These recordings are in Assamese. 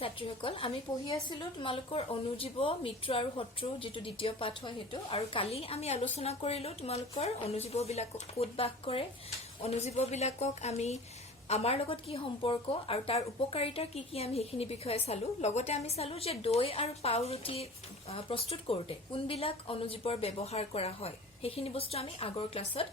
ছাত্ৰীসকল আমি পঢ়ি আছিলো তোমালোকৰ অনুজীৱ মিত্ৰ আৰু শত্ৰু যেটো দ্বিতীয় পাঠ হয় হেতু আৰু কালি আমি আলোচনা কৰিলো তোমালোকৰ অনুজীৱবিলাকক কোড বাস কৰে অনুজীৱবিলাকক আমি আমাৰ লগত কি সম্পৰ্ক আৰু তাৰ উপকাৰিতা কি কি আমি হেখিনি বিষয়ে চালো লগতে আমি চালো যে দৈ আৰু পাউৰুটি প্ৰস্তুত কৰোতে কোনবিলাক অনুজীৱৰ ব্যৱহাৰ কৰা হয় হেখিনি বস্তু আমি আগৰ ক্লাছত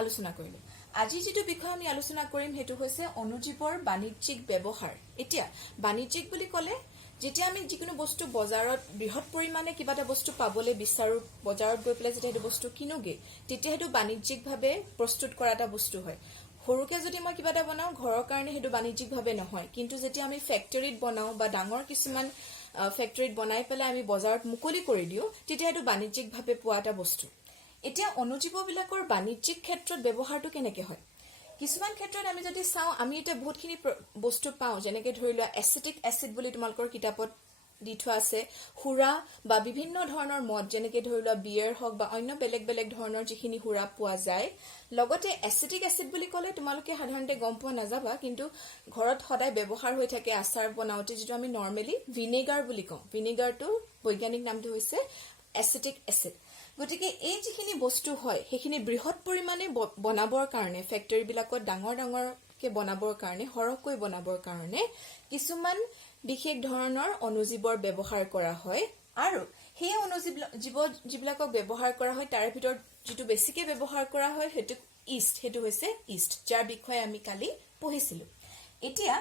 আলোচনা কৰিলো আজি যেটো বিষয় আমি আলোচনা কৰিম হেতু হৈছে অনুজীৱৰ বাণিজ্যিক ব্যৱহাৰ এতিয়া বাণিজ্যিক বুলি কলে যেতিয়া আমি যিকোনো বস্তু বজাৰত বৃহৎ পৰিমাণে কিবা এটা বস্তু পাবলৈ বিচাৰো বজাৰত গৈ পেলাই যেতিয়া এটা বস্তু কিনোগে তেতিয়া হেতু বাণিজ্যিকভাৱে প্ৰস্তুত কৰা এটা বস্তু হয় হৰুকে যদি মই কিবা এটা বনাও ঘৰৰ কাৰণে হেতু বাণিজ্যিকভাৱে নহয় কিন্তু যেতিয়া আমি ফ্যাক্টৰীত বনাও বা ডাঙৰ কিছুমান ফ্যাক্টৰীত বনাই পেলাই আমি বজাৰত মুকলি কৰি দিও তেতিয়া হেতু বাণিজ্যিকভাৱে পোৱা এটা বস্তু এতিয়া অনুজীৱবিলাকৰ বাণিজ্যিক ক্ষেত্ৰত ব্যৱহাৰটো কেনেকৈ হয় কিছুমান ক্ষেত্ৰত আমি যদি চাও আমি এটা বহুতখিনি বস্তু পাও যেনেকৈ ধৰিলা এসিটিক এসিড বুলি তোমালোকৰ কিতাপত দি থোৱা আছে হুৰা বা বিভিন্ন ধৰণৰ মদ যেনেকৈ ধৰিলা বিয়াৰ হক বা অন্য বেলেগ বেলেগ ধৰণৰ যিখিনি হুৰা পোৱা যায় লগতে এসিটিক এসিড বুলি ক'লে তোমালোকে সাধাৰণতে গম পোৱা নাযাবা কিন্তু ঘৰত সদায় ব্যৱহাৰ হৈ থাকে আচাৰ বনাওতে যেটো আমি নৰমালি ভিনেগাৰ বুলি কওঁ ভিনেগাৰটো বৈজ্ঞানিক নামটো হৈছে এসিটিক এসিড গতিকে এই যিখিনি বস্তু হয় হেখিনি বৃহৎ পৰিমাণে বনাবৰ কাৰণে ফ্যাক্টৰী বিলাকত ডাঙৰ ডাঙৰকে বনাবৰ কাৰণে হৰকৈ বনাবৰ কাৰণে কিছুমান বিশেষ ধৰণৰ অনুজীৱৰ ব্যৱহাৰ কৰা হয় আৰু সেই অনুজীৱ যিবিলাকক ব্যৱহাৰ কৰা হয় তাৰ ভিতৰত যেটো বেছিকৈ ব্যৱহাৰ কৰা হয় হেতু ইষ্ট হেতু হৈছে ইষ্ট যাৰ বিষয়ে আমি কালি পঢ়িছিলো এতিয়া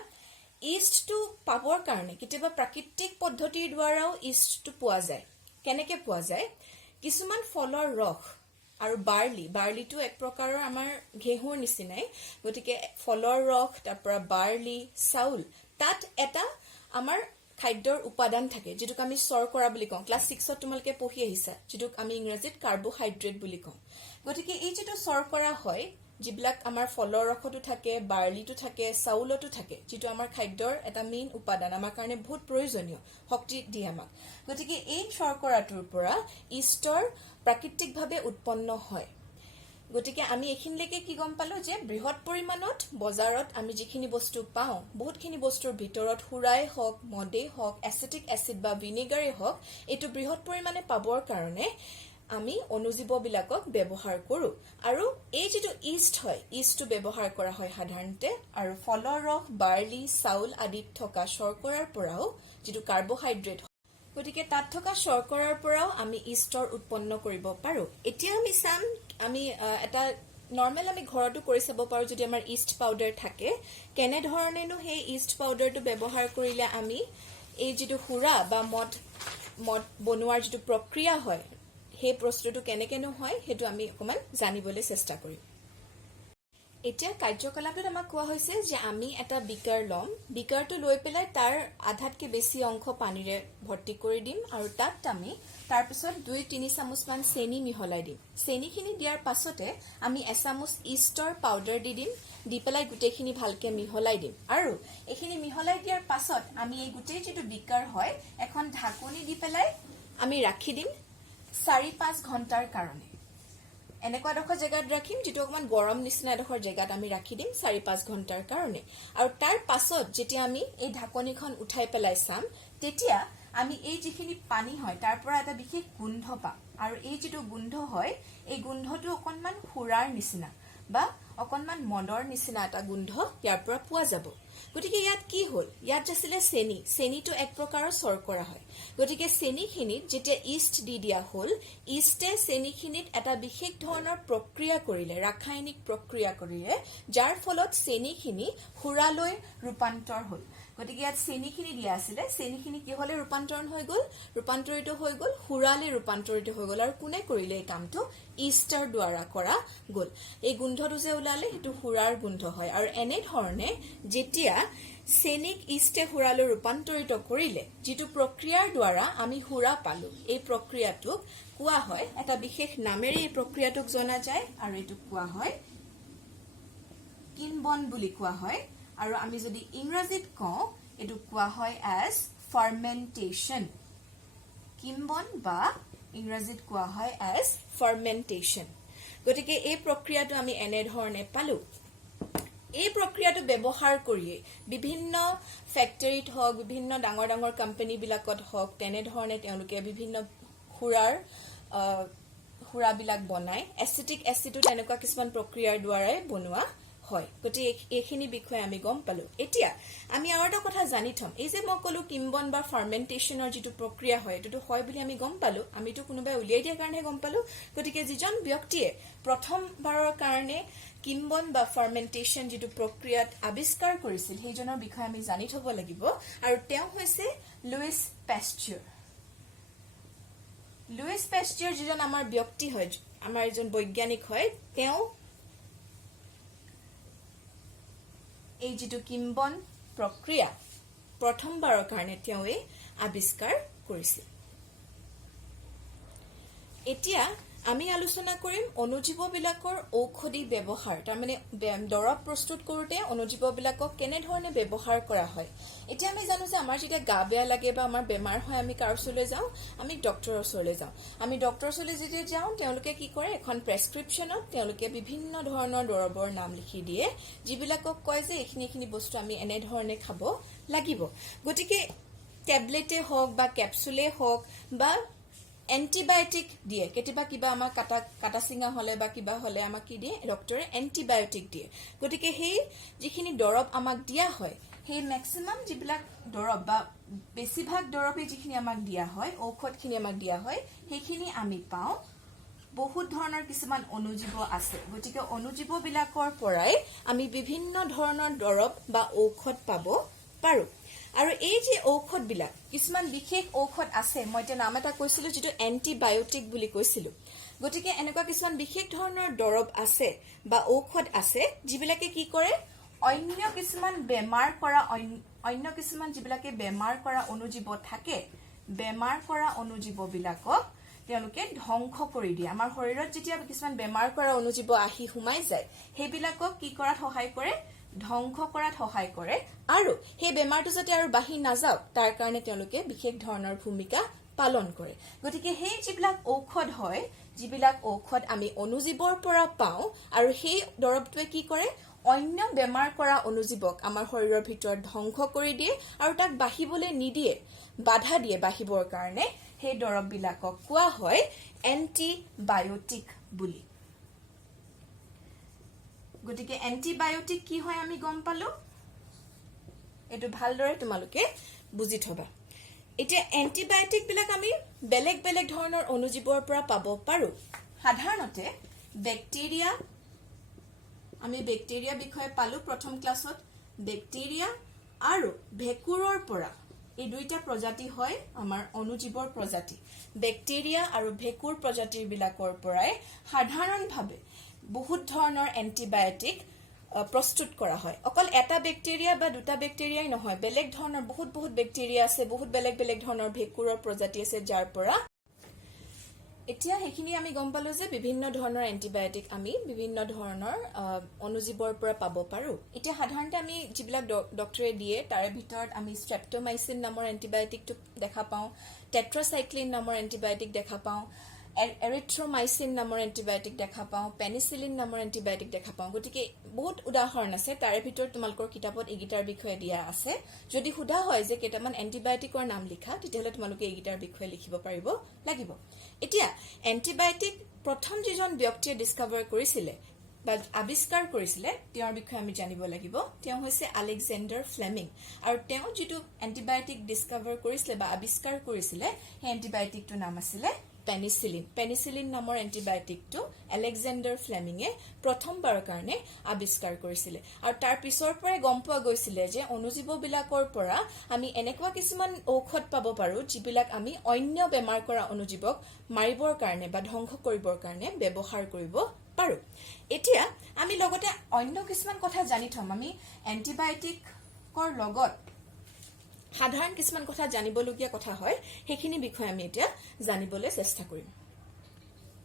ইষ্টটো পাবৰ কাৰণে কেতিয়াবা প্ৰাকৃতিক পদ্ধতিৰ দ্বাৰাও ইষ্টটো পোৱা যায় কেনেকৈ পোৱা যায় কিছুমান ফলৰ ৰস আৰু বাৰ্লিটো এক প্ৰকাৰৰ আমাৰ ঘেঁহুৰ নিচিনাই গতিকে ফলৰ ৰস তাৰপৰা বাৰ্লি চাউল তাত এটা আমাৰ খাদ্যৰ উপাদান থাকে যেটোক আমি শৰ্কৰা বুলি কওঁ ক্লাস 6ত তোমালকে পঢ়ি আহিছা যেটোক আমি ইংৰাজীত কাৰ্বোহাইড্ৰেট বুলি কওঁ গতিকে এই যেটো শৰ্কৰা হয় যিবিলাক আমাৰ ফলৰ ৰসটো থাকে বাৰ্লিটো থাকে চাউলটো থাকে যেটো আমাৰ খাদ্যৰ এটা মেইন উপাদান আমাৰ কাৰণে বহুত প্ৰয়োজনীয় শক্তি দিয়ে আমাক গতিকে এই শৰ্কৰাটোৰ পৰা ইষ্টৰ প্ৰাকৃতিকভাৱে উৎপন্ন হয় গতিকে আমি এখিনলৈকে কি গম পালো যে বৃহৎ পৰিমাণত বজাৰত আমি যিখিনি বস্তু পাও বহুতখিনি বস্তুৰ ভিতৰত হুৰাই হক মদে হক এসিটিক এসিড বা ভিনেগাৰে হক এটো বৃহৎ পৰিমাণে পাবৰ কাৰণে আমি অনুজীৱবিলাকক ব্যৱহাৰ কৰো আৰু এই যেটো ইষ্ট হয় ইষ্টটো ব্যৱহাৰ কৰা হয় সাধাৰণতে আৰু ফলৰ ৰস বাৰ্লি চাউল আদিত থকা শৰ্কৰাৰ পৰাও যেটো কাৰ্বোহাইড্ৰেট গতিকে তাত থকা শৰ্কৰাৰ পৰাও আমি ইষ্টৰ উৎপন্ন কৰিব পাৰো এতিয়া আমি চাম আমি এটা নৰমাল আমি ঘৰটো কৰি চাব পাৰো যদি আমাৰ ইষ্ট পাউডাৰ থাকে কেনে ধৰণেনো সেই ইষ্ট পাউডাৰটো ব্যৱহাৰ কৰিলে আমি এই যেটো হুৰা বা মদ বনোৱাৰ যেটো প্ৰক্ৰিয়া হয় সেই প্ৰস্তুতটো কেনেকেনো হয় হেতু আমি অকমান জানিবলৈ চেষ্টা কৰিম এতিয়া কাৰ্যকলাপত আমাক কোৱা হৈছে যে আমি এটা বিকাৰ লম বিকাৰটো লৈ পেলাই তাৰ আধাতকে বেছি অংশ পানীৰে ভৰ্তি কৰি দিম আৰু তাত আমি তাৰ পিছত 2-3 চামুচ মান চেনি মিহলাই দিম চেনিখিনি দিয়াৰ পাছতে আমি এচামুচ ইষ্টৰ পাউডাৰ দিম দি পেলাই গুটেখিনি ভালকে মিহলাই দিম আৰু এখিনি মিহলাই দিয়াৰ পাছত আমি এই গুটে যেটো বিকাৰ হয় এখন ঢাকনি দি পেলাই আমি ৰাখি দিম 4-5 ঘণ্টাৰ কাৰণে এনেকুৱা ডখৰ জায়গাত ৰাখিম যেটো অকমান গৰম নিচিনা ডখৰ জায়গাত আমি ৰাখি দিম 4-5 ঘণ্টাৰ কাৰণে আৰু তাৰ পাছত যেতিয়া আমি এই ঢাকনিখন উঠাই পেলাই চাম তেতিয়া আমি এই যিখিনি পানী হয় তাৰ পৰা এটা বিশেষ গোন্ধ পাম আৰু এই যেটো গোন্ধ হয় এই গোন্ধটো অকনমান হুৰাৰ নিচিনা বা অকনমান মদৰ নিচিনা এটা গোন্ধ ইয়াৰ পৰা পোৱা যাব গতিকে ইয়াত কি হল ইয়াত আছিলে চেনিটো এক প্ৰকাৰৰ শৰ্কৰা হয় গতিকে চেনিখিনিত যেতিয়া ইষ্ট দি দিয়া হল ইষ্টে চেনিখিনিত এটা বিশেষ ধৰণৰ প্ৰক্ৰিয়া কৰিলে ৰাসায়নিক প্ৰক্ৰিয়া কৰিলে যাৰ ফলত চেনিখিনি হুৰালৈ ৰূপান্তৰ হল গতিকে ইয়াত চেনিখিনি দিয়া আছিলে চেনিখিনি কি হলে ৰূপান্তৰিত হৈ গল হুৰালে ৰূপান্তৰিত হৈ গল আৰু কোনে কৰিলে এই কামটো ইষ্টৰ দ্বাৰা কৰা গল এই গোন্ধটো যে ওলালে হেতু হুৰাৰ গোন্ধ হয় আৰু এনে ধৰণে যেতিয়া চেনিক ইষ্টে হুৰালৈ ৰূপান্তৰিত কৰিলে যেটো প্ৰক্ৰিয়াৰ দ্বাৰা আমি হুৰা পালো এই প্ৰক্ৰিয়াটোক কোৱা হয় এটা বিশেষ নামেৰে এই প্ৰক্ৰিয়াটোক জনা যায় আৰু এটো কোৱা হয় কিনবন বুলি কোৱা হয় আৰু আমি যদি ইংৰাজীত কওঁ এটো কোৱা হয় as fermentation কিনবন বা ইংৰাজীত কোৱা হয় as fermentation গতিকে এই প্ৰক্ৰিয়াটো আমি এনে ধৰণে পালো এই প্ৰক্ৰিয়াটো ব্যৱহাৰ কৰি বিভিন্ন ফেক্টৰীত হওক বিভিন্ন ডাঙৰ ডাঙৰ কোম্পানীবিলাকত হওক তেনেধৰণে তেওঁলোকে বিভিন্ন সুৰাবিলাক বনায় এচিটিক এচিডো তেনেকুৱা কিছুমান প্ৰক্ৰিয়াৰ দ্বাৰাই বনোৱা হয় গতিকে এইখিনি বিষয়ে আমি গম পালো এতিয়া আমি আৰু এটা কথা জানি থম এই যে মই কলো কিম্বন বা ফাৰ্মেন্টেশনৰ যেটো প্ৰক্ৰিয়া হয় এটো হয় বুলি আমি গম পালো আমিটো কোনোবাই উলিয়াই দিয়াৰ কাৰণে গম পালো গতিকে যিজন ব্যক্তিয়ে প্ৰথমবাৰৰ কাৰণে কিম্বন বা ফাৰ্মেন্টেশন যেটো প্ৰক্ৰিয়াত আৱিষ্কাৰ কৰিছিল সেইজনৰ বিষয়ে আমি জানি থব লাগিব আৰু তেওঁ হৈছে লুইস পাস্তুৰ লুইস পাস্তুৰ যিজন আমাৰ ব্যক্তি হয় আমাৰ এজন বৈজ্ঞানিক হয় তেওঁ এই যেটো কিম্বন প্ৰক্ৰিয়া প্ৰথমবাৰৰ কাৰণে তেওঁৱে আৱিষ্কাৰ কৰিছিল এতিয়া আমি আলোচনা কৰিম অনুজীৱবিলাকৰ ঔষধি ব্যৱহাৰ তাৰ মানে দৰৱ প্ৰস্তুত কৰোতে অনুজীৱবিলাকক কেনে ধৰণে ব্যৱহাৰ কৰা হয় এতিয়া আমি জানো যে আমাৰ যেতিয়া গা বেয়া লাগে বা আমাৰ বেমাৰ হয় আমি কাৰ ওচৰলৈ যাওঁ আমি ডক্টৰৰ ওচৰলৈ যাওঁ আমি ডক্টৰৰ ওচৰলৈ যেতিয়া যাওঁ তেওঁলোকে কি কৰে এখন প্ৰেছক্ৰিপচনত তেওঁলোকে বিভিন্ন ধৰণৰ দৰৱৰ নাম লিখি দিয়ে যিবিলাকক কয় যে এইখিনি বস্তু আমি এনে ধৰণে খাব লাগিব গতিকে টেবলেটে হওক বা কেপচুলে হওক বা এন্টিবায়োটিক দিয়ে কেতিয়াবা কিবা আমাৰ কাটা সিঙা হলে বা কিবা হলে আমাক কি দিয়ে ডক্টৰে এন্টিবায়োটিক দিয়ে গতিকে সেই যিখিনি দৰৱ আমাক দিয়া হয় সেই ম্যাক্সিমাম যিবিলাক দৰৱ বা বেছিভাগ দৰৱে যিখিনি আমাক দিয়া হয় ঔষধখিনি আমাক দিয়া হয় সেইখিনি আমি পাওঁ বহুত ধৰণৰ কিছুমান অনুজীৱ আছে গতিকে অনুজীৱবিলাকৰ পৰাই আমি বিভিন্ন ধৰণৰ দৰৱ বা ঔষধ পাব পাৰো আৰু এই যে ঔষধবিলাক কিছুমান বিশেষ ঔষধ আছে মই এটা নাম এটা কৈছিলো যেটো এন্টিবায়োটিক বুলি কৈছিলো গতিকে এনেকুৱা কিছুমান বিশেষ ধৰণৰ দৰৱ আছে বা ঔষধ আছে যিবিলাকে কি কৰে অন্য কিছুমান বেমাৰ কৰা অন্য কিছুমান যিবিলাকে বেমাৰ কৰা অনুজীৱ থাকে বেমাৰ কৰা অনুজীৱবিলাকক তেওঁলোকে ধ্বংস কৰি দিয়ে আমাৰ শৰীৰত যেতিয়া কিছুমান বেমাৰ কৰা অনুজীৱ আহি সোমাই যায় সেইবিলাকক কি কৰাত সহায় কৰে ধ্বংস কৰাত সহায় কৰে আৰু সেই বেমাৰটো যাতে আৰু বাঢ়ি নাযাওক তাৰ কাৰণে তেওঁলোকে বিশেষ ধৰণৰ ভূমিকা পালন কৰে গতিকে সেই যিবিলাক ঔষধ হয় যিবিলাক ঔষধ আমি অনুজীৱৰ পৰা পাওঁ আৰু সেই দৰৱটোৱে কি কৰে অন্য বেমাৰ কৰা অনুজীৱক আমাৰ শৰীৰৰ ভিতৰত ধ্বংস কৰি দিয়ে আৰু তাক বাঢ়িবলৈ নিদিয়ে বাধা দিয়ে বাঢ়িবৰ কাৰণে সেই দৰৱবিলাকক কোৱা হয় এন্টিবায়োটিক বুলি গতিকে এন্টিবায়োটিক কি হয় আমি গম পালো এটো ভালদৰে তোমালোকে বুজি থবা এতিয়া এন্টিবায়োটিক বিলাক আমি বেলেগ বেলেগ ধৰণৰ অনুজীৱৰ পৰা পাব পাৰো সাধাৰণতে ব্যাকটেৰিয়া আমি ব্যাকটেৰিয়া বিষয়ে পালো প্ৰথম ক্লাছত ব্যাকটেৰিয়া আৰু ভেকুৰৰ পৰা এই দুইটা প্ৰজাতি হয় আমাৰ অনুজীৱৰ প্ৰজাতি ব্যাকটেৰিয়া আৰু ভেকুৰ প্ৰজাতিৰ বিলাকৰ পৰাই সাধাৰণভাৱে বহুত ধৰণৰ এন্টিবায়োটিক প্ৰস্তুত কৰা হয় অকল এটা ব্যাকটেৰিয়া বা দুটা ব্যাকটেৰিয়াই নহয় বেলেগ ধৰণৰ বহুত ব্যাকটেৰিয়া আছে বহুত বেলেগ বেলেগ ধৰণৰ ভেকুৰৰ প্ৰজাতি আছে যাৰ পৰা এতিয়া হেখিনি আমি গম পালো যে বিভিন্ন ধৰণৰ এন্টিবায়োটিক আমি বিভিন্ন ধৰণৰ অনুজীৱৰ পৰা পাব পাৰো এতিয়া সাধাৰণতে আমি যিবিলাক ডক্টৰে দিয়ে তাৰে ভিতৰত আমি স্ট্ৰেপ্টোমাইসিন নামৰ এন্টিবায়োটিকটো দেখা পাওঁ টেট্ৰাসাইক্লিন নামৰ এন্টিবায়োটিক দেখা পাওঁ এৰিথ্ৰমাইসিন নামৰ এন্টিবায়োটিক দেখা পাওঁ পেনিসিলিন নামৰ এন্টিবায়োটিক দেখা পাওঁ গতিকে বহুত উদাহৰণ আছে তাৰে ভিতৰত তোমালোকৰ কিতাপত এইগিটাৰ বিষয়ে দিয়া আছে যদি সুধা হয় যে কেইটামান এন্টিবায়োটিকৰ নাম লিখা তেতিয়াহলে তোমালোকে এইগিটাৰ বিষয়ে লিখিব পাৰিব লাগিব এতিয়া এন্টিবায়োটিক প্ৰথম যিজন ব্যক্তিয়ে ডিস্কভাৰ কৰিছিলে বা আৱিষ্কাৰ কৰিছিলে তেওঁৰ বিষয়ে আমি জানিব লাগিব তেওঁ হৈছে আলেকজেণ্ডাৰ ফ্লেমিং আৰু তেওঁ যেটো এন্টিবায়োটিক ডিস্কভাৰ কৰিছিলে বা আৱিষ্কাৰ কৰিছিলে সেই এন্টিবায়োটিকটোৰ নাম আছিল পেনিসিলিন নামৰ এন্টিবায়োটিকটো আলেকজেণ্ডাৰ ফ্লেমিঙে প্ৰথমবাৰৰ কাৰণে আৱিষ্কাৰ কৰিছিলে আৰু তাৰ পিছৰ পৰাই গম পোৱা গৈছিলে যে অনুজীৱবিলাকৰ পৰা আমি এনেকুৱা কিছুমান ঔষধ পাব পাৰো যিবিলাক আমি অন্য বেমাৰ কৰা অনুজীৱক মাৰিবৰ কাৰণে বা ধ্বংস কৰিবৰ কাৰণে ব্যৱহাৰ কৰিব পাৰো এতিয়া আমি লগতে অন্য কিছুমান কথা জানি থম আমি এন্টিবায়োটিকৰ লগত সাধাৰণ কিছুমান কথা জানিবলগীয়া কথা হয় হেখিনি বিষয় আমি এতিয়া জানিবলৈ চেষ্টা কৰিম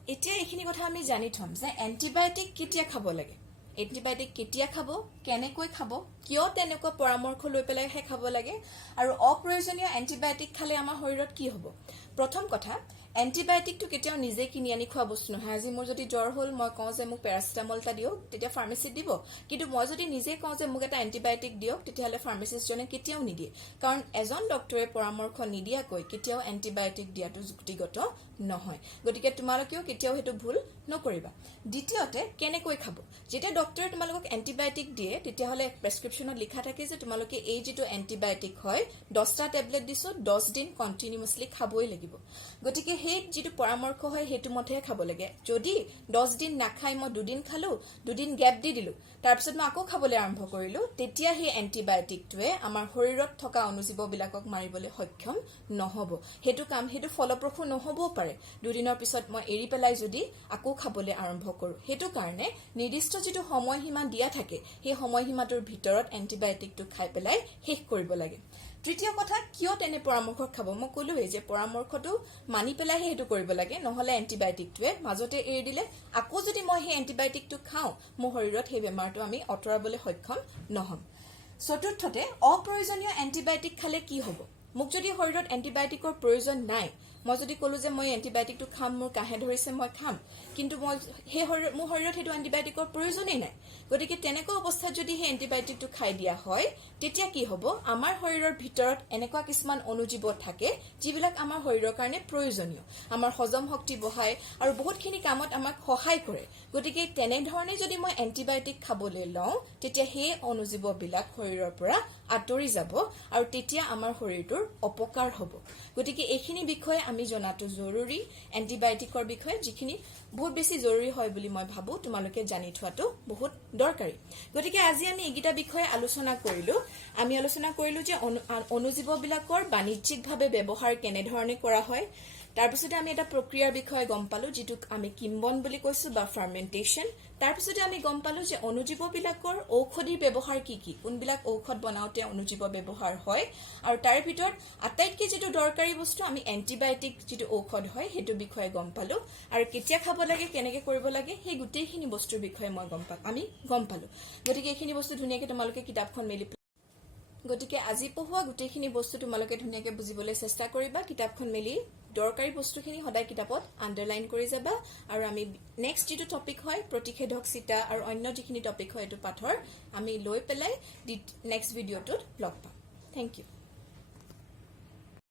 এতিয়া এইখিনি কথা আমি জানি থম যে এন্টিবায়োটিক কেতিয়া খাব লাগে এন্টিবায়োটিক কেতিয়া খাব কেনেকৈ খাব কিয় তেনেকুৱা পৰামৰ্শ লৈ পেলাইহে খাব লাগে আৰু অপ্ৰয়োজনীয় এন্টিবায়োটিক খালে আমাৰ শৰীৰত কি হ'ব প্ৰথম কথা এন্টিবায়োটিকটো কেতিয়াও নিজে কিনি আনি খোৱা বস্তু নহয় আজি মোৰ যদি জ্বৰ হ'ল মই কওঁ যে মোক পেৰাচিটামল এটা দিয়ক তেতিয়া ফাৰ্মেচিত দিব কিন্তু মই যদি নিজে কওঁ যে মোক এটা এন্টিবায়োটিক দিয়ক তেতিয়াহ'লে ফাৰ্মেচিষ্টজনে কেতিয়াও নিদিয়ে কাৰণ এজন ডক্টৰে পৰামৰ্শ নিদিয়াকৈ কেতিয়াও এন্টিবায়োটিক দিয়াটো যুক্তিগত নহয় গতিকে তোমালোকেও কেতিয়াও হেতু ভুল নকৰিবা দ্বিতীয়তে কেনেকৈ খাব যেতিয়া ডক্টৰে তোমালোকক এন্টিবায়োটিক দিয়ে তেতিয়াহ'লে প্ৰেছক্ৰিপশ্যনত লিখা থাকে যে তোমালোকে এই যেটো এন্টিবায়োটিক হয় 10টা টেবলেট দিছো 10 দিন কন্টিনিউয়াছলি খাবই লাগিব গতিকে সেই যেটো পৰামৰ্শ হয় হেতু মতেহে খাব লাগে যদি 10 দিন নাখাই মই 2 দিন খালো 2 দিন গ্যাপ দি দিলো তাৰপিছত মই আকৌ খাবলৈ আৰম্ভ কৰিলো তেতিয়া সেই এন্টিবায়োটিকটোৱে আমাৰ শৰীৰত থকা অনুজীৱবিলাকক মাৰিবলৈ সক্ষম নহব হেতু কাম হেতু ফলপ্ৰসূ নহবও পাৰে 2 দিনৰ পিছত মই এৰি পেলাই যদি আকৌ খাবলৈ আৰম্ভ কৰো হেতু কাৰণে নিৰ্দিষ্ট যেটো সময়সীমা দিয়া থাকে সেই সময়সীমাটোৰ ভিতৰত এন্টিবায়োটিকটো খাই পেলাই শেষ কৰিব লাগে তৃতীয় কথা কিয় তেনে পৰামৰ্শ খাব মই কলোৱে যে পৰামৰ্শটো মানি পেলাই হেতু কৰিব লাগে নহলে এন্টিবায়োটিকটোৱে মাজতে এৰি দিলে আকৌ যদি মই সেই এন্টিবায়োটিকটো খাও মোৰ শৰীৰত সেই বেমাৰটো আমি অতৰাবলৈ সক্ষম নহম চতুৰ্থতে অপ্ৰয়োজনীয় এন্টিবায়োটিক খালে কি হ'ব মোক যদি শৰীৰত এন্টিবায়োটিকৰ প্ৰয়োজন নাই মই যদি কলো যে মই এন্টিবায়োটিকটো খাম মোৰ কাহে ধৰিছে মই খাম কিন্তু মই হে মোৰ শৰীৰত হেতু এন্টিবায়োটিকৰ প্ৰয়োজনেই নাই গতিকে তেনেকুৱা অৱস্থাত যদি হে এন্টিবায়োটিকটো খাই দিয়া হয় তেতিয়া কি হ'ব আমাৰ শৰীৰৰ ভিতৰত এনেকুৱা কিছুমান অনুজীৱ থাকে যিবিলাক আমাৰ শৰীৰৰ কাৰণে প্ৰয়োজনীয় আমাৰ হজম শক্তি বঢ়ায় আৰু বহুতখিনি কামত আমাক সহায় কৰে গতিকে তেনে ধৰণে যদি মই এন্টিবায়োটিক খাবলৈ লওঁ তেতিয়া হে অনুজীৱবিলাক শৰীৰৰ পৰা আঁতৰি যাব আৰু তেতিয়া আমাৰ শৰীৰটোৰ অপকাৰ হ'ব গতিকে এইখিনি বিষয়ে আমি জনাটো জৰুৰী এন্টিবায়োটিকৰ বিষয়ে যিখিনি বহুত বেছি জৰুৰী হয় বুলি মই ভাবো তোমালোকে জানি থোৱাটো বহুত দৰকাৰী গতিকে আজি আমি এইগিটা বিষয়ে আলোচনা কৰিলো যে অনুজীৱবিলাকৰ বাণিজ্যিকভাৱে ব্যৱহাৰ কেনে ধৰণে কৰা হয় তাৰপিছতে আমি এটা প্ৰক্ৰিয়াৰ বিষয়ে গম পালো যেটোক আমি কিম্বন বুলি কৈছো বা ফাৰ্মেন্টেশন তাৰপিছতে আমি গম পালো যে অনুজীৱবিলাকৰ ঔষধি ব্যৱহাৰ কি কি কোনবিলাক ঔষধ বনাওতে অনুজীৱ ব্যৱহাৰ হয় আৰু তাৰ ভিতৰত আটাইতকৈ যেটো দৰকাৰী বস্তু আমি এন্টিবায়োটিক যেটো ঔষধ হয় হেতু বিষয়ে গম পালো আৰু কেতিয়া খাব লাগে কেনেকৈ কৰিব লাগে সেই গোটেইখিনি বস্তুৰ বিষয়ে আমি গম পালো গতিকে এইখিনি বস্তু ধুনীয়াকৈ তোমালোকে কিতাপখন মেলি গতিকে আজি পঢ়োৱা গোটেইখিনি বস্তু তোমালোকে ধুনীয়াকৈ বুজিবলৈ চেষ্টা কৰিবা কিতাপখন মেলি দৰকাৰী বস্তুখিনি সদায় কিতাপত আন্ডাৰলাইন কৰি যাবা আৰু আমি নেক্সট যেটো টপিক হয় প্ৰতিষেধক চিটা আৰু অন্য যিখিনি টপিক হয় এটো পাঠৰ আমি লৈ পেলাই নেক্সট ভিডিঅ'টোত লগ পাম থ্যাংক ইউ